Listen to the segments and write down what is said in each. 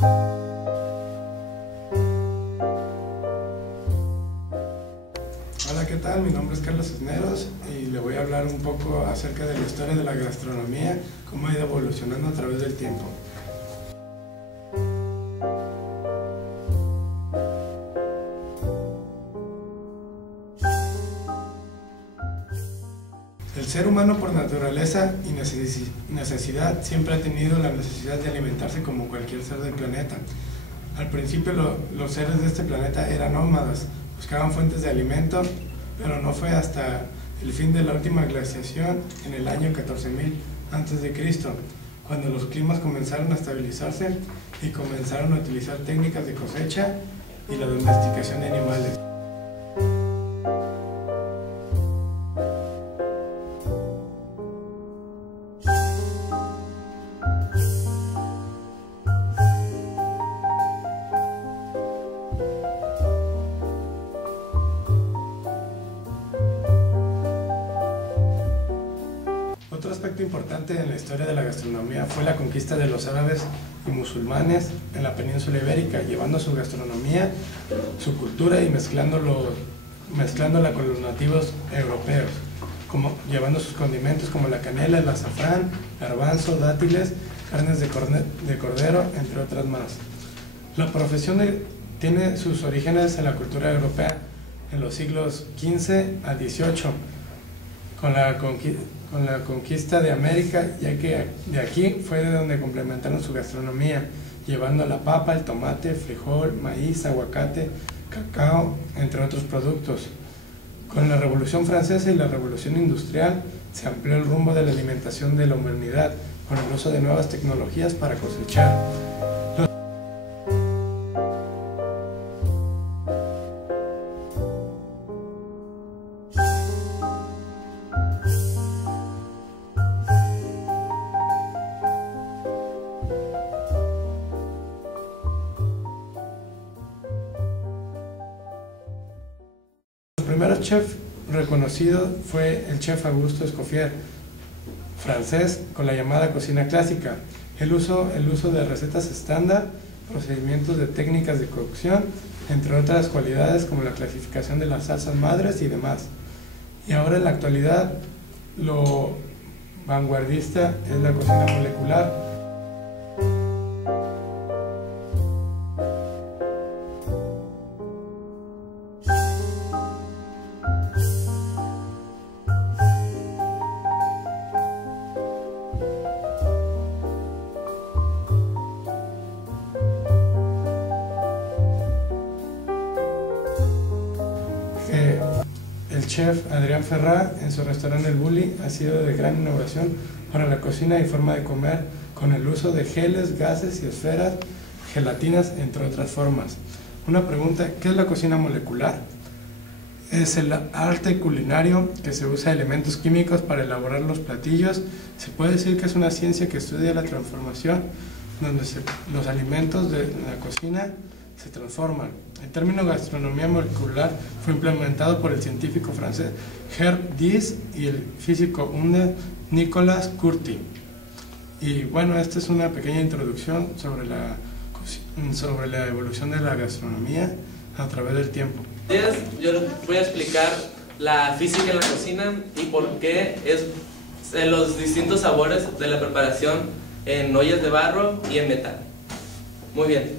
Hola, ¿qué tal? Mi nombre es Carlos Cisneros y le voy a hablar un poco acerca de la historia de la gastronomía, cómo ha ido evolucionando a través del tiempo. El ser humano por naturaleza y necesidad siempre ha tenido la necesidad de alimentarse como cualquier ser del planeta. Al principio los seres de este planeta eran nómadas, buscaban fuentes de alimento, pero no fue hasta el fin de la última glaciación, en el año 14.000 a.C., cuando los climas comenzaron a estabilizarse y comenzaron a utilizar técnicas de cosecha y la domesticación de animales. Otro aspecto importante en la historia de la gastronomía fue la conquista de los árabes y musulmanes en la península ibérica, llevando su gastronomía, su cultura y mezclándola con los nativos europeos, llevando sus condimentos como la canela, el azafrán, garbanzo, dátiles, carnes de cordero, entre otras más. La profesión tiene sus orígenes en la cultura europea en los siglos XV a XVIII, con la conquista de América, ya que de aquí fue de donde complementaron su gastronomía, llevando la papa, el tomate, frijol, maíz, aguacate, cacao, entre otros productos. Con la Revolución Francesa y la Revolución Industrial se amplió el rumbo de la alimentación de la humanidad, con el uso de nuevas tecnologías para cosechar. El primer chef reconocido fue el chef Auguste Escoffier, francés, con la llamada cocina clásica. El uso de recetas estándar, procedimientos de técnicas de cocción, entre otras cualidades como la clasificación de las salsas madres y demás. Y ahora en la actualidad, lo vanguardista es la cocina molecular. El chef Adrián Ferrá, en su restaurante El Bulli, ha sido de gran innovación para la cocina y forma de comer, con el uso de geles, gases y esferas, gelatinas, entre otras formas. Una pregunta: ¿qué es la cocina molecular? Es el arte culinario que se usa elementos químicos para elaborar los platillos. Se puede decir que es una ciencia que estudia la transformación, donde los alimentos de la cocina se transforman. El término gastronomía molecular fue implementado por el científico francés Herb Diess y el físico húngaro Nicolas Curti. Y bueno, esta es una pequeña introducción sobre la evolución de la gastronomía a través del tiempo. Yo les voy a explicar la física en la cocina y por qué los distintos sabores de la preparación en ollas de barro y en metal. Muy bien.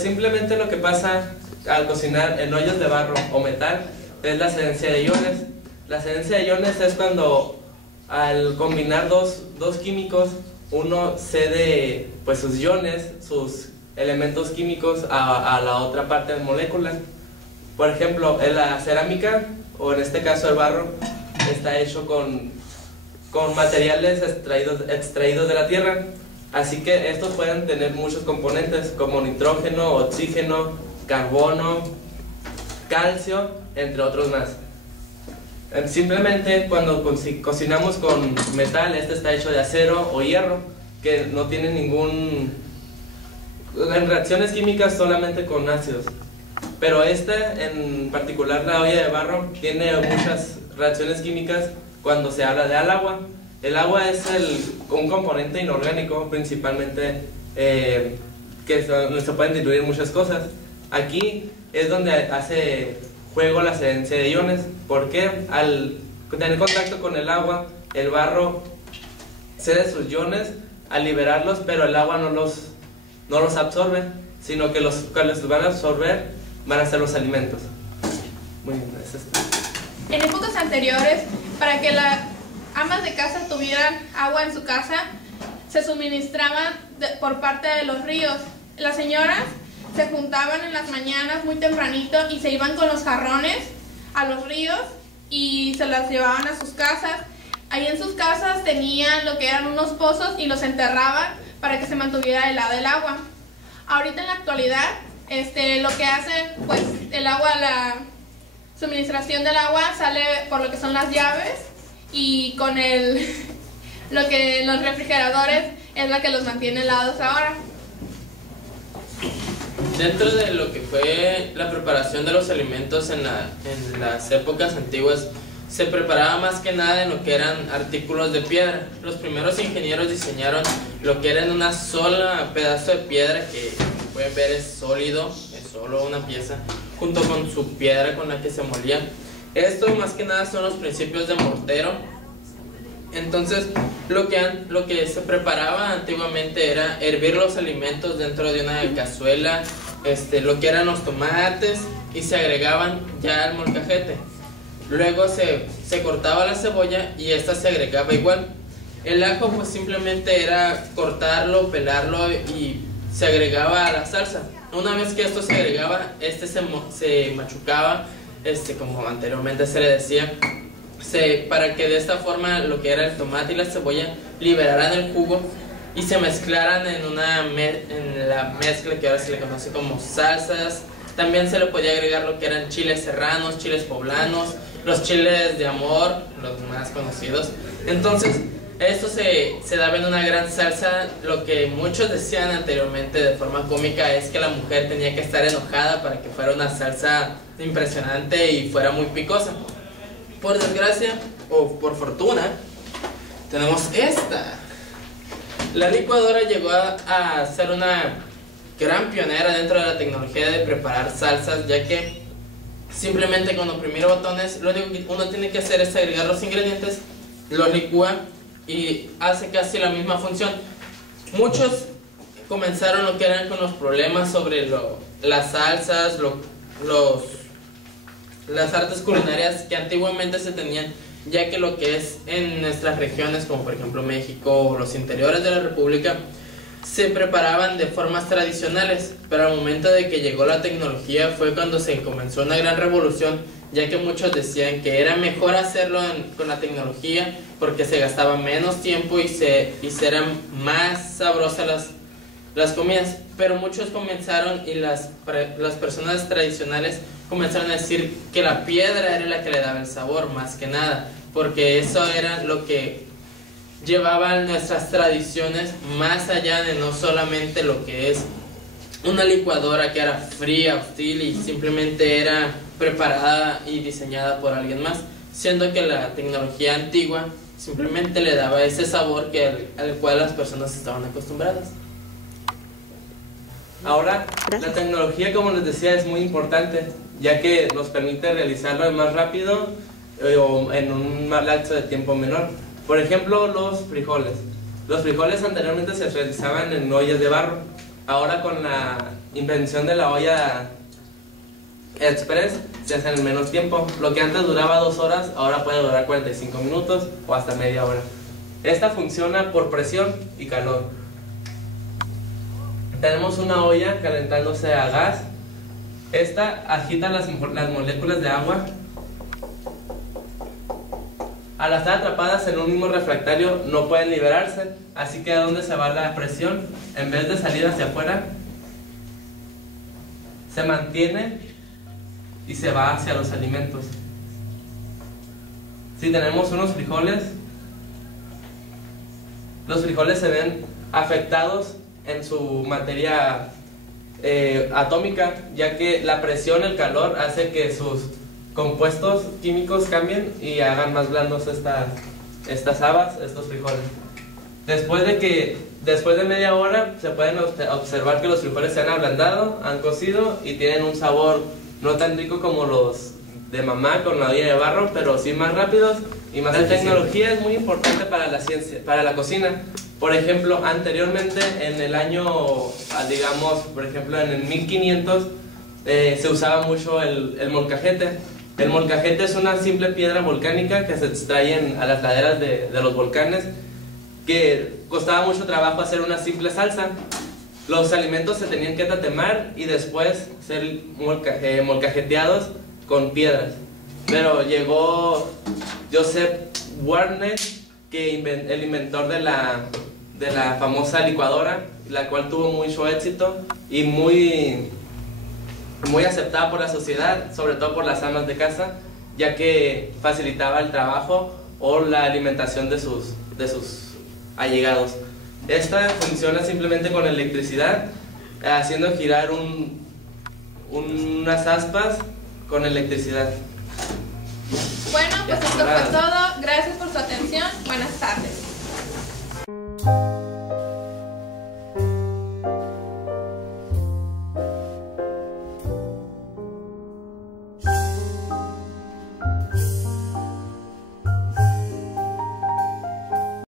Simplemente lo que pasa al cocinar en ollas de barro o metal es la cedencia de iones. La cedencia de iones es cuando al combinar dos químicos, uno cede pues sus iones, sus elementos químicos a la otra parte de la molécula. Por ejemplo, en la cerámica, o en este caso el barro, está hecho con materiales extraídos de la tierra. Así que estos pueden tener muchos componentes como nitrógeno, oxígeno, carbono, calcio, entre otros más. Simplemente cuando cocinamos con metal, este está hecho de acero o hierro, que no tiene en reacciones químicas solamente con ácidos. Pero en particular la olla de barro, tiene muchas reacciones químicas cuando se habla del agua. El agua es un componente inorgánico, principalmente donde se pueden diluir muchas cosas. Aquí es donde hace juego la excedencia de iones, porque al tener contacto con el agua, el barro cede sus iones al liberarlos, pero el agua no los absorbe, sino que los que los van a absorber van a ser los alimentos. Muy bien, eso es. En épocas anteriores, para que las amas de casa tuvieran agua en su casa, se suministraban por parte de los ríos. Las señoras se juntaban en las mañanas muy tempranito y se iban con los jarrones a los ríos y se las llevaban a sus casas. Ahí en sus casas tenían lo que eran unos pozos y los enterraban para que se mantuviera helada el agua. Ahorita en la actualidad, lo que hacen, pues el agua, la suministración del agua sale por lo que son las llaves, y con lo que los refrigeradores es la que los mantiene helados ahora. Dentro de lo que fue la preparación de los alimentos en las épocas antiguas, se preparaba más que nada en lo que eran artículos de piedra. Los primeros ingenieros diseñaron lo que era en una sola pedazo de piedra, que como pueden ver es sólido, es solo una pieza, junto con su piedra con la que se molía. Esto más que nada son los principios de mortero. Entonces lo que se preparaba antiguamente era hervir los alimentos dentro de una cazuela, lo que eran los tomates, y se agregaban ya al molcajete. Luego se cortaba la cebolla y esta se agregaba igual. El ajo pues simplemente era cortarlo, pelarlo y se agregaba a la salsa. Una vez que esto se agregaba, se machucaba, como anteriormente se le decía, para que de esta forma lo que era el tomate y la cebolla liberaran el jugo y se mezclaran en la mezcla que ahora se le conoce como salsas. También se le podía agregar lo que eran chiles serranos, chiles poblanos, los chiles de amor, los más conocidos. Entonces esto se daba en una gran salsa. Lo que muchos decían anteriormente de forma cómica es que la mujer tenía que estar enojada para que fuera una salsa impresionante y fuera muy picosa. Por desgracia o por fortuna, tenemos esta. La licuadora llegó a ser una gran pionera dentro de la tecnología de preparar salsas, ya que simplemente con oprimir botones, lo único que uno tiene que hacer es agregar los ingredientes, los licúa y hace casi la misma función. Muchos comenzaron lo que eran con los problemas sobre las salsas, las artes culinarias que antiguamente se tenían, ya que lo que es en nuestras regiones, como por ejemplo México o los interiores de la República, se preparaban de formas tradicionales, pero al momento de que llegó la tecnología fue cuando se comenzó una gran revolución, ya que muchos decían que era mejor hacerlo con la tecnología porque se gastaba menos tiempo y eran más sabrosas las comidas. Pero muchos comenzaron, y las personas tradicionales comenzaron a decir que la piedra era la que le daba el sabor más que nada, porque eso era lo que llevaban nuestras tradiciones más allá de no solamente lo que es una licuadora que era fría, hostil y simplemente era preparada y diseñada por alguien más, siendo que la tecnología antigua simplemente le daba ese sabor al cual las personas estaban acostumbradas. Ahora, la tecnología, como les decía, es muy importante, ya que nos permite realizarlo más rápido o en un lapso de tiempo menor. Por ejemplo, los frijoles. Los frijoles anteriormente se realizaban en ollas de barro. Ahora, con la invención de la olla express, se hacen en menos tiempo. Lo que antes duraba 2 horas, ahora puede durar 45 minutos o hasta media hora. Esta funciona por presión y calor. Tenemos una olla calentándose a gas. Esta agita las moléculas de agua. Al estar atrapadas en un mismo refractario no pueden liberarse, así que ¿a dónde se va la presión? En vez de salir hacia afuera, se mantiene y se va hacia los alimentos. Si tenemos unos frijoles, los frijoles se ven afectados en su materia atómica, ya que la presión, el calor, hace que sus compuestos químicos cambien y hagan más blandos estas habas, estos frijoles. Después de media hora se pueden observar que los frijoles se han ablandado, han cocido y tienen un sabor no tan rico como los de mamá con la olla de barro, pero sí más rápidos y más. La tecnología es muy importante para la ciencia, para la cocina. Por ejemplo, anteriormente en el año, digamos, por ejemplo en el 1500 se usaba mucho el molcajete. El molcajete es una simple piedra volcánica que se extrae a las laderas de los volcanes, que costaba mucho trabajo hacer una simple salsa. Los alimentos se tenían que tatemar y después ser molcajeteados con piedras. Pero llegó Joseph Werner, el inventor de la famosa licuadora, la cual tuvo mucho éxito y muy aceptada por la sociedad, sobre todo por las amas de casa, ya que facilitaba el trabajo o la alimentación de sus allegados. Esta funciona simplemente con electricidad, haciendo girar unas aspas con electricidad. Bueno, pues esto fue todo. Gracias por su atención. Buenas tardes.